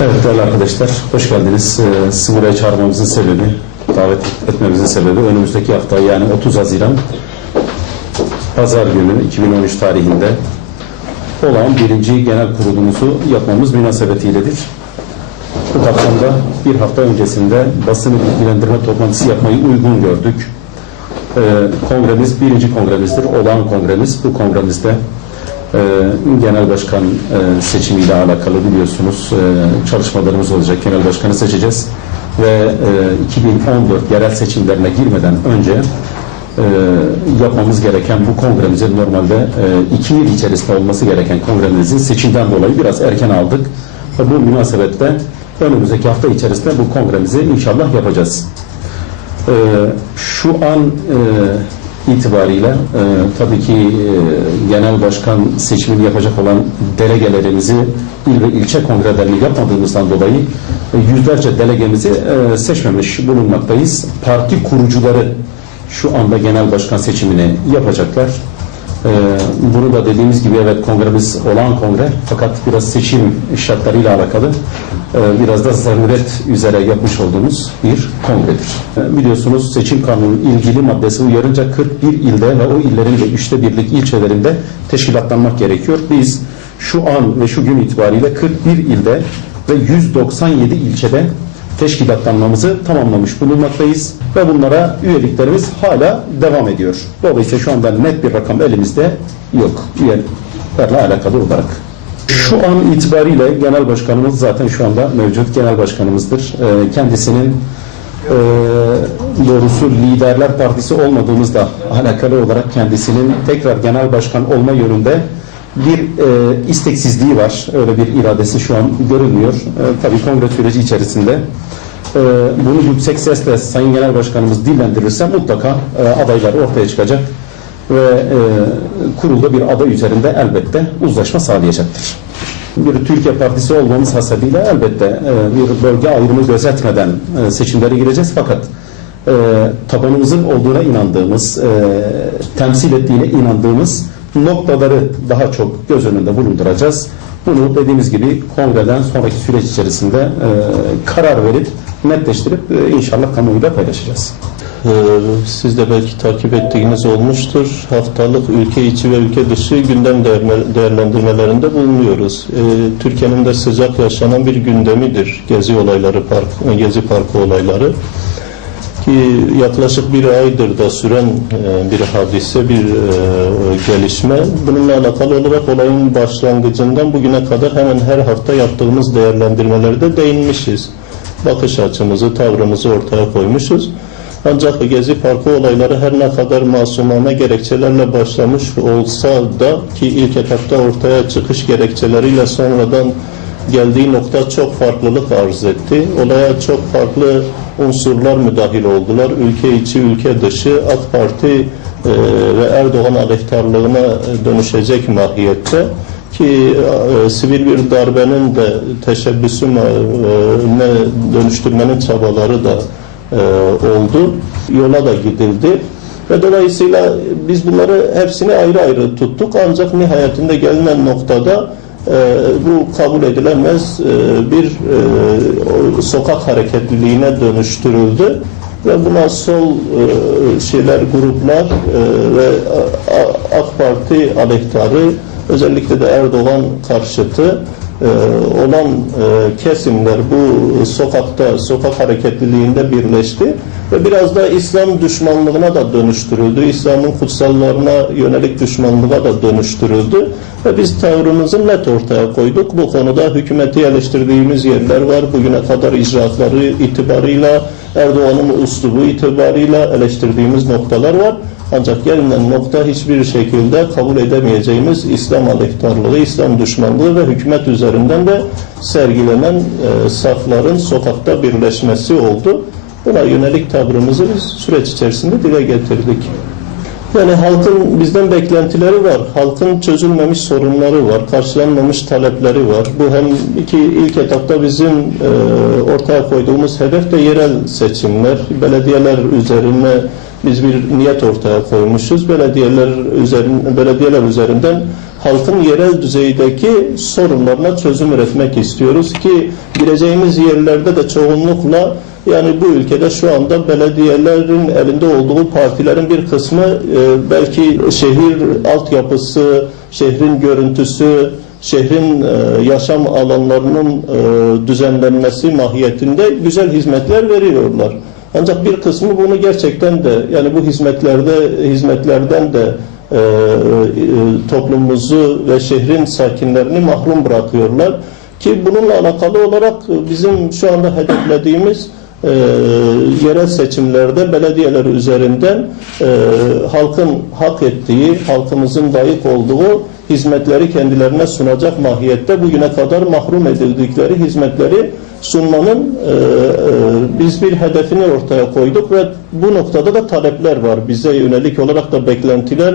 Evet değerli arkadaşlar, hoş geldiniz. Ee, Sizi çağırmamızın sebebi, davet etmemizin sebebi önümüzdeki hafta yani 30 Haziran Pazar günü 2013 tarihinde olan birinci genel kurulumuzu yapmamız münasebetiyledir. Bu kapsamda bir hafta öncesinde basını bilgilendirme toplantısı yapmayı uygun gördük. Ee, kongremiz birinci kongremizdir, olağan kongremiz. Bu kongremizde e, genel başkan e, seçimiyle alakalı biliyorsunuz e, çalışmalarımız olacak. Genel başkanı seçeceğiz ve e, 2014 yerel seçimlerine girmeden önce e, yapmamız gereken bu kongremizin normalde e, iki yıl içerisinde olması gereken kongremizin seçimden dolayı biraz erken aldık. Bu münasebetle önümüzdeki hafta içerisinde bu kongremizi inşallah yapacağız. Ee, şu an e, itibariyle e, tabii ki e, genel başkan seçimini yapacak olan delegelerimizi il ve ilçe kongrelerini yapmadığımızdan dolayı e, yüzlerce delegemizi e, seçmemiş bulunmaktayız. Parti kurucuları şu anda genel başkan seçimini yapacaklar. Ee, bunu da dediğimiz gibi evet kongremiz olan kongre fakat biraz seçim şartlarıyla alakalı e, biraz da zaruret üzere yapmış olduğumuz bir kongredir. E, Biliyorsunuz seçim kanunun ilgili maddesi uyarınca 41 ilde ve o illerin de üçte birlik ilçelerinde teşkilatlanmak gerekiyor. Biz şu an ve şu gün itibariyle 41 ilde ve 197 ilçede teşkilatlanmamızı tamamlamış bulunmaktayız ve bunlara üyeliklerimiz hala devam ediyor. Dolayısıyla şu anda net bir rakam elimizde yok üyelerle alakalı olarak. Şu an itibariyle genel başkanımız zaten şu anda mevcut genel başkanımızdır. Ee, Kendisinin e, doğrusu liderler partisi olmadığımızla alakalı olarak kendisinin tekrar genel başkan olma yönünde bir e, isteksizliği var. Öyle bir iradesi şu an görünmüyor. E, tabii kongre süreci içerisinde bunu yüksek sesle Sayın Genel Başkanımız dillendirirse mutlaka adaylar ortaya çıkacak ve e, kurulda bir aday üzerinde elbette uzlaşma sağlayacaktır. Bir Türkiye Partisi olmamız hasebiyle elbette e, bir bölge ayrımı gözetmeden e, seçimlere gireceğiz fakat e, tabanımızın olduğuna inandığımız, e, temsil ettiğine inandığımız noktaları daha çok göz önünde bulunduracağız. Bunu dediğimiz gibi kongreden sonraki süreç içerisinde e, karar verip netleştirip e, inşallah kamuoyuyla paylaşacağız. Ee, Siz de belki takip ettiğiniz olmuştur. Haftalık ülke içi ve ülke dışı gündem değerlendirmelerinde bulunuyoruz. Ee, Türkiye'nin de sıcak yaşanan bir gündemidir Gezi olayları, park, Gezi Parkı olayları. Ki yaklaşık bir aydır da süren e, bir hadise, bir e, gelişme. Bununla alakalı olarak olayın başlangıcından bugüne kadar hemen her hafta yaptığımız değerlendirmelerde değinmişiz. Bakış açımızı, tavrımızı ortaya koymuşuz. Ancak Gezi Parkı olayları her ne kadar masumane gerekçelerle başlamış olsa da ki ilk etapta ortaya çıkış gerekçeleriyle sonradan geldiği nokta çok farklılık arz etti. Olaya çok farklı unsurlar müdahil oldular. Ülke içi, ülke dışı AK Parti e, ve Erdoğan aleyhtarlığına dönüşecek mahiyette ki e, sivil bir darbenin de teşebbüsüne dönüştürmenin çabaları da e, oldu. Yola da gidildi. Ve dolayısıyla biz bunları hepsini ayrı ayrı tuttuk. Ancak nihayetinde gelinen noktada e, bu kabul edilemez e, bir sokak hareketliliğine dönüştürüldü. Ve buna sol şeyler, gruplar ve AK Parti aleyhtarı özellikle de Erdoğan karşıtı olan e, kesimler bu sokakta, sokak hareketliliğinde birleşti ve biraz da İslam düşmanlığına da dönüştürüldü. İslam'ın kutsallarına yönelik düşmanlığa da dönüştürüldü ve biz tavrımızı net ortaya koyduk. Bu konuda hükümeti eleştirdiğimiz yerler var. Bugüne kadar icraatları itibarıyla Erdoğan'ın uslubu itibarıyla eleştirdiğimiz noktalar var. Ancak gelinen nokta hiçbir şekilde kabul edemeyeceğimiz İslam aleyhtarlığı, İslam düşmanlığı ve hükümet üzerinden de sergilenen e, safların sokakta birleşmesi oldu. Buna yönelik tavrımızı biz süreç içerisinde dile getirdik. Yani halkın bizden beklentileri var. Halkın çözülmemiş sorunları var. Karşılanmamış talepleri var. Bu hem iki ilk etapta bizim e, ortaya koyduğumuz hedef de yerel seçimler. Belediyeler üzerine biz bir niyet ortaya koymuşuz. Belediyeler üzerinden, belediyeler üzerinden halkın yerel düzeydeki sorunlarına çözüm üretmek istiyoruz ki gireceğimiz yerlerde de çoğunlukla yani bu ülkede şu anda belediyelerin elinde olduğu partilerin bir kısmı e, belki şehir altyapısı, şehrin görüntüsü, şehrin e, yaşam alanlarının e, düzenlenmesi mahiyetinde güzel hizmetler veriyorlar. Ancak bir kısmı bunu gerçekten de yani bu hizmetlerde hizmetlerden de e, e, toplumumuzu ve şehrin sakinlerini mahrum bırakıyorlar. Ki bununla alakalı olarak bizim şu anda hedeflediğimiz e, yerel seçimlerde belediyeler üzerinden e, halkın hak ettiği, halkımızın layık olduğu hizmetleri kendilerine sunacak mahiyette bugüne kadar mahrum edildikleri hizmetleri sunmanın e, e, biz bir hedefini ortaya koyduk ve bu noktada da talepler var. Bize yönelik olarak da beklentiler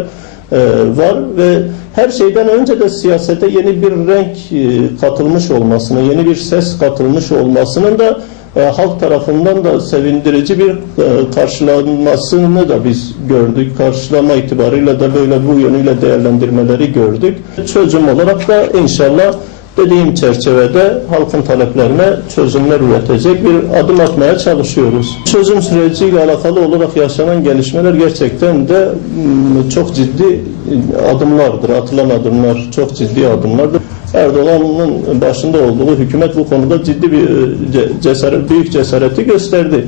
e, var ve her şeyden önce de siyasete yeni bir renk e, katılmış olmasını, yeni bir ses katılmış olmasının da e, halk tarafından da sevindirici bir e, karşılanmasını da biz gördük. Karşılama itibarıyla da böyle bu yönüyle değerlendirmeleri gördük. Çözüm olarak da inşallah dediğim çerçevede halkın taleplerine çözümler üretecek bir adım atmaya çalışıyoruz. Çözüm süreciyle alakalı olarak yaşanan gelişmeler gerçekten de çok ciddi adımlardır. Atılan adımlar çok ciddi adımlardır. Erdoğan'ın başında olduğu hükümet bu konuda ciddi bir e, ce- cesaret, büyük cesareti gösterdi.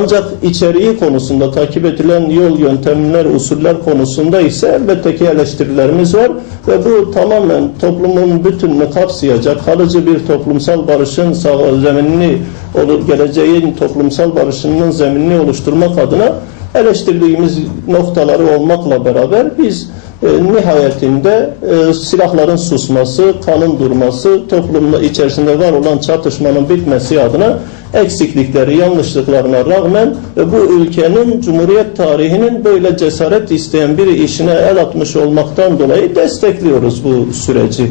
Ancak içeriği konusunda takip edilen yol, yöntemler, usuller konusunda ise elbette ki eleştirilerimiz var ve bu tamamen toplumun bütününü kapsayacak kalıcı bir toplumsal barışın zeminini, olur, geleceğin toplumsal barışının zeminini oluşturmak adına eleştirdiğimiz noktaları olmakla beraber biz e, nihayetinde e, silahların susması, kanın durması, toplumla içerisinde var olan çatışmanın bitmesi adına eksiklikleri, yanlışlıklarına rağmen e, bu ülkenin Cumhuriyet tarihinin böyle cesaret isteyen bir işine el atmış olmaktan dolayı destekliyoruz bu süreci.